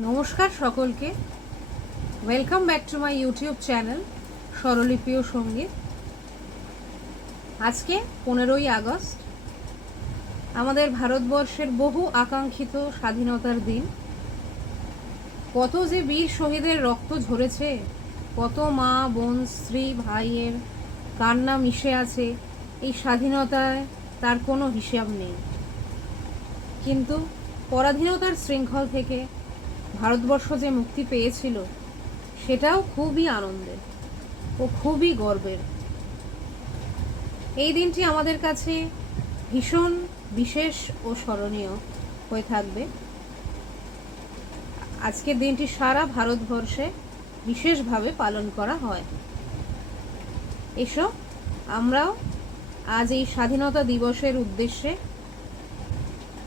নমস্কার সকলকে, welcome back to my YouTube channel স্বরলিপি ও সঙ্গীত। আজকে 15ই আগস্ট, আমাদের ভারতবর্ষের বহু আকাঙ্ক্ষিত স্বাধীনতার দিন। কত যে বীর শহীদের রক্ত ঝরেছে, কত মা বোন স্ত্রী ভাইয়ের কান্না মিশে আছে এই স্বাধীনতায়, তার কোনো হিসাব নেই। কিন্তু পরাধীনতার শৃঙ্খল থেকে ভারতবর্ষ যে মুক্তি পেয়েছিল, সেটাও খুবই আনন্দের ও খুবই গর্বের। এই দিনটি আমাদের কাছে ভীষণ বিশেষ ও স্মরণীয় হয়ে থাকবে। আজকের দিনটি সারা ভারতবর্ষে বিশেষভাবে পালন করা হয়। এসো আমরাও আজ এই স্বাধীনতা দিবসের উদ্দেশ্যে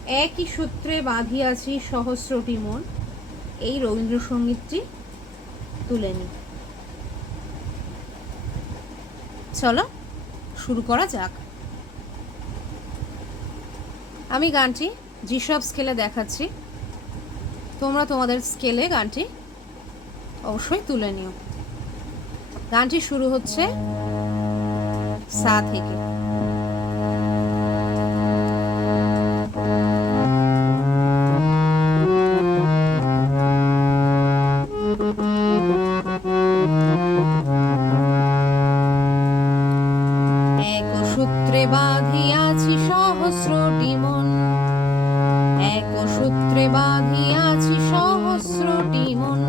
একই সূত্রে বাঁধিয়াছি সহস্রটি মন, এই রবীন্দ্রসঙ্গীতটি তুলে নিই। চলো শুরু করা যাক। আমি গানটি জি-সব স্কেলে দেখাচ্ছি, তোমরা তোমাদের স্কেলে গানটি অবশ্যই তুলে নিও। গানটি শুরু হচ্ছে সা থেকে। এক সূত্রে বাঁধিয়াছি সহস্রটি মন, এক সূত্রে বাঁধিয়াছি সহস্রটি মন,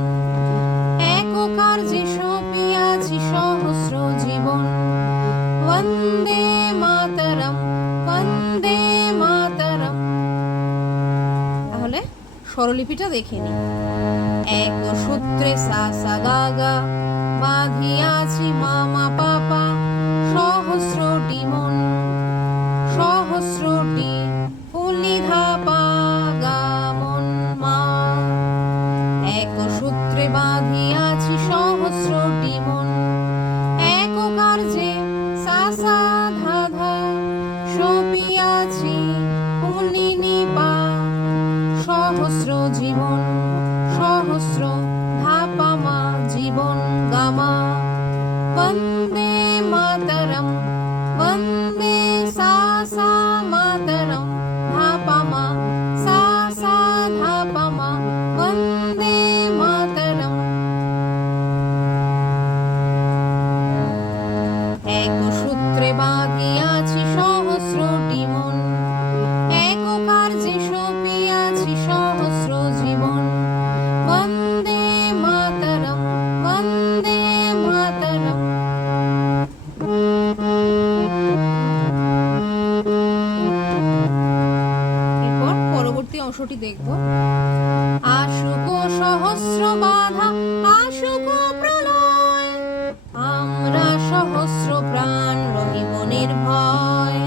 এক কার্যে সপিয়াছি সহস্র জীবন। বন্দে মাতরম, বন্দে মাতরম। তাহলে স্বরলিপিটা দেখে নি। এক সূত্রে সা সা গা গা, বাঁধিয়াছি মামা পাপা সহস্রটি মন, সহস্রটি ফুলি ধাপা গা মন মা। এক সূত্রে বাঁধিয়াছি সহস্রটি মন, এক কার্যে সা সা ধা ধা, সপিয়াছি ফুলি নিপা সহস্র জীবন, সহস্র ধাপা মা জীবন গামা। বন্দে মাতরম, বন্দে সা সা মাতরম, ধাপা মা সা সা ধাপা মা, বন্দে মাতরম। এক সূত্রে বাঁধিয়াছি সহস্রটি মন, এক কার্যে সপিয়াছি সহস্র জীবন। বন্দে মাতরম, বন্দে মাতরম। এরপর পরবর্তী অংশটি দেখব। আশুক সহস্র বাধা, আশুক প্রলয়, আমরা সহস্র প্রাণ রহিব নির্ভয়,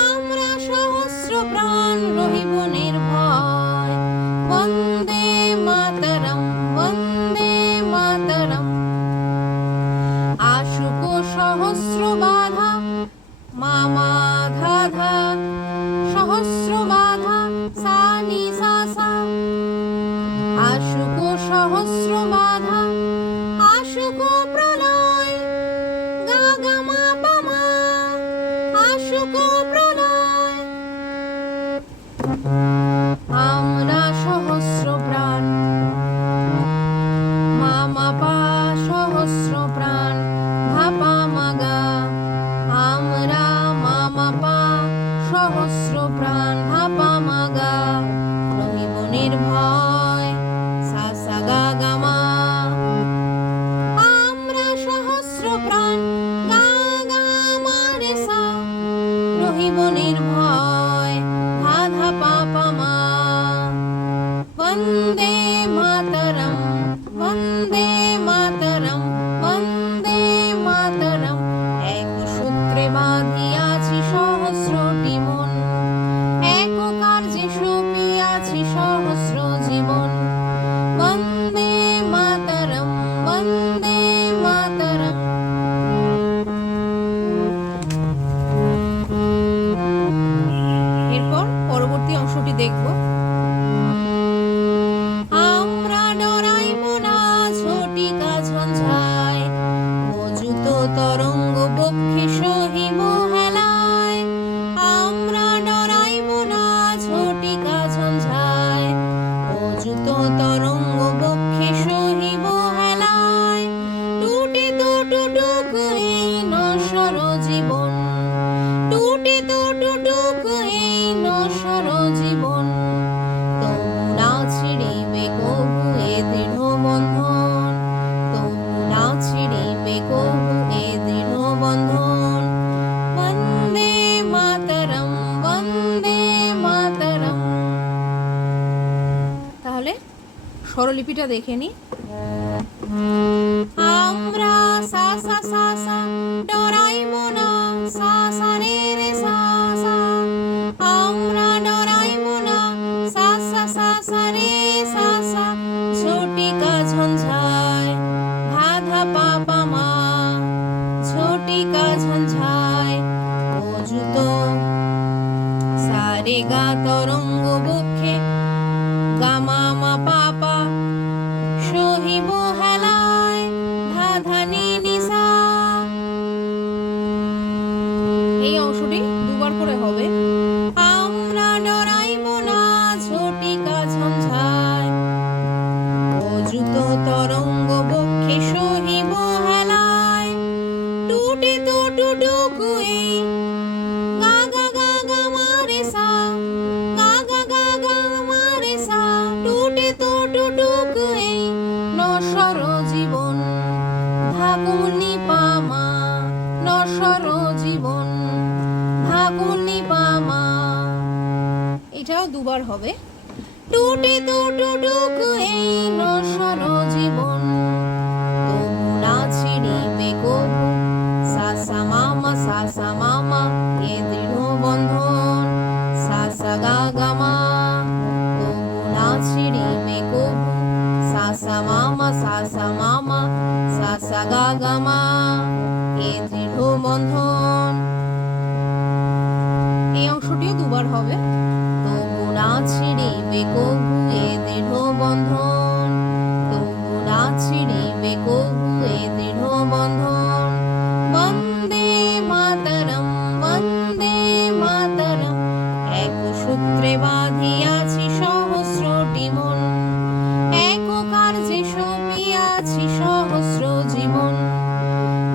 আমরা সহস্র প্রাণ রহিব নির্ভয়। বন্দে মাতরম, বন্দে মাতরম। আশুক সহস্র বাধা, মামা ধা ধা, সহস্র বাধা সা নি সা সা। আশুক সহস্র বাধা, আশুক প্রলয়, গা গা মা পা মা, আশুক প্রলয়। আমরা সহস্র প্রাণ, মামা পা সহস্র প্রাণ, ধাপা মাগা। আমরা মামা পা সহস্র প্রাণ, ধাপা মাগা, রহিব নির্ভয় সা সা গা গা মা। আমরা সহস্র প্রাণ, গা গা মা রে সা, রহিব নির্ভয় ধা ধা পা পা মা। বন্দে মাতরম, বন্দে মাতরম, বন্দে মাতরম। এক সূত্রে বাঁধিয়াছি সহস্রটি মন, এক কার্যে সপিয়াছি সহস্র জীবন। বন্দে মাতরম, বন্দে মাতরম। এরপর পরবর্তী অংশটি দেখব। আমরা স্বরলিপিটা দেখে নি। আমরা সা সা সা সা ডরাইবো না, সা সা রে রে সা সা। আমরা ডরাইবো না, সা সা সা সা রে সা সা। ঝটিকা ঝঞ্ঝায় ধা ধা পা পা মা, ঝটিকা ঝঞ্ঝায় অযুত সা রে গা তরঙ্গ বক্ষে গা মা মা পা পা। সহিব হেলায় ধা ধা নি নি সা। এই অংশটি দুবার করে হবে। আমরা ডরাইবো না, ঝটিকা ঝঞ্ঝায় অযুত তরঙ্গ বক্ষে সহিব হেলায়। টুটি তো টুটুকুই গা গা গা গা মা রে সা, গা গা গা গা মা রে সা। টুটি তো টুটুকুই নশ্বর জীবন ধাকুনি পা মা, নশ্বর জীবন ধাকুনি পা মা। এটাও দুবার হবে। টুটি তো টুটুকুই নশ্বর জীবন তবু না ছিড়িবে কভু, সা সা মামা সা সা মামা এ দৃঢ় বন্ধন, সা সা গা গা মা। তবু না ছিড়িবে কভু, সা সা মামা সা সা মামা, সা সা গা গা মা এ দৃঢ় বন্ধন। এই অংশটিও দুবার হবে। তবু না ছিড়িবে কভু এ দৃঢ় বন্ধন, তবু না ছিড়িবে কভু এ দৃঢ় বন্ধন। বন্দে মাতরম, বন্দে মাতরম। এক সূত্রে বাঁধিয়াছি সহস্রটি মন, এক কার্যে সপিয়াছি সহস্র জীবন।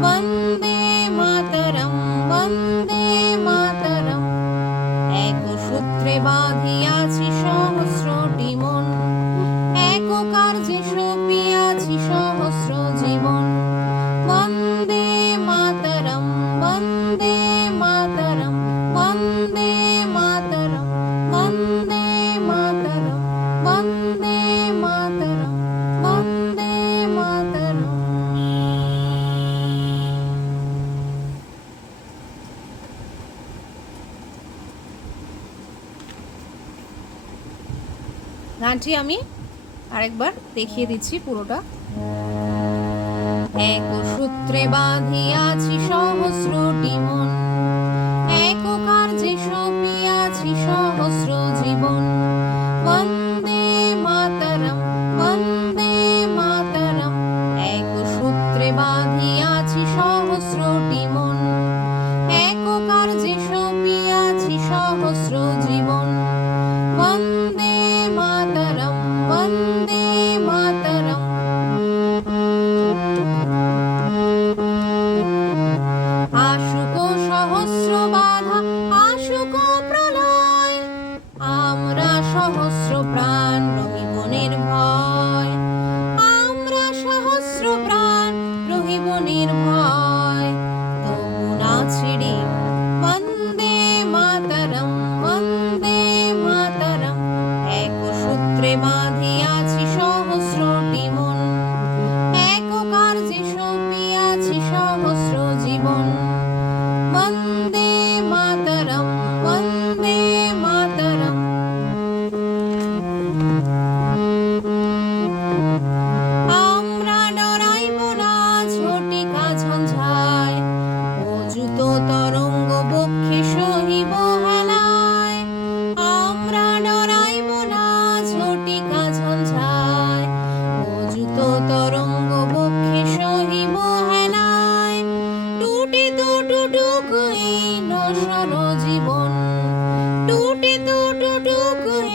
বন্দে মাতরম, বন্দে মাতরম। এক সূত্রে বাঁধিয়াছি সহস্রটি মন, এক কার্যে সপিয়াছি সহস্র জীবন। বন্দে মাতরম, বন্দে মাতরম, বন্দে মাতরম, বন্দে মাতরম, বন্দে মাতরম, বন্দে মাতরম। গানটি আমি আরেকবার দেখিয়ে দিচ্ছি পুরোটা। এক সূত্রে বাঁধিয়াছি সহস্রটি মন, এক কার্যে সপিয়াছি সহস্র জীবন। বন্দে মাতরম, বন্দে মাতরম। এক সূত্রে বাঁধিয়াছি সহস্রটি মন, এক কার্যে সপিয়াছি সহস্র জীবন। বন্দে মাতরম, বন্দে মাতরম। আশুক সহস্র বাধা, আশুক প্রলয়। আমরা সহস্র প্রাণ রহিব নির্ভয়, আমরা সহস্র প্রাণ রহিব নির্ভয়। তবু না ছিড়ি বন্দে মাতরম, বন্দে মাতরম। এক সূত্রে বাঁধিয়াছি সহস্রটি মন, এক কার্যে সপিয়াছি সহস্র জীবন। বন্দে মাতরম, বন্দে মাতরম। আমরা ডরাইবো না, ঝটিকা ঝঞ্ঝায় অযুত তরঙ্গ বক্ষে সহিব হেলায়। আমরা ডরাইবো না, ঝটিকা ঝঞ্ঝায় অযুত তরঙ্গ বক্ষে সহিব হেলায়। টুটি তো টুটুকুই নশ্বর জীবন, টুটি তো টুটুকুই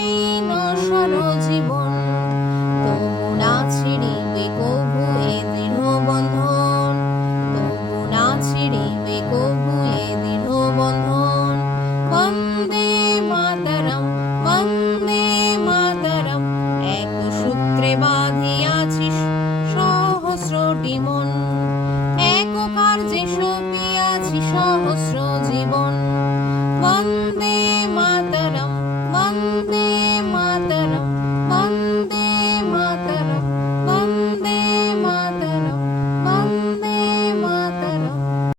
নশ্বর জীবন।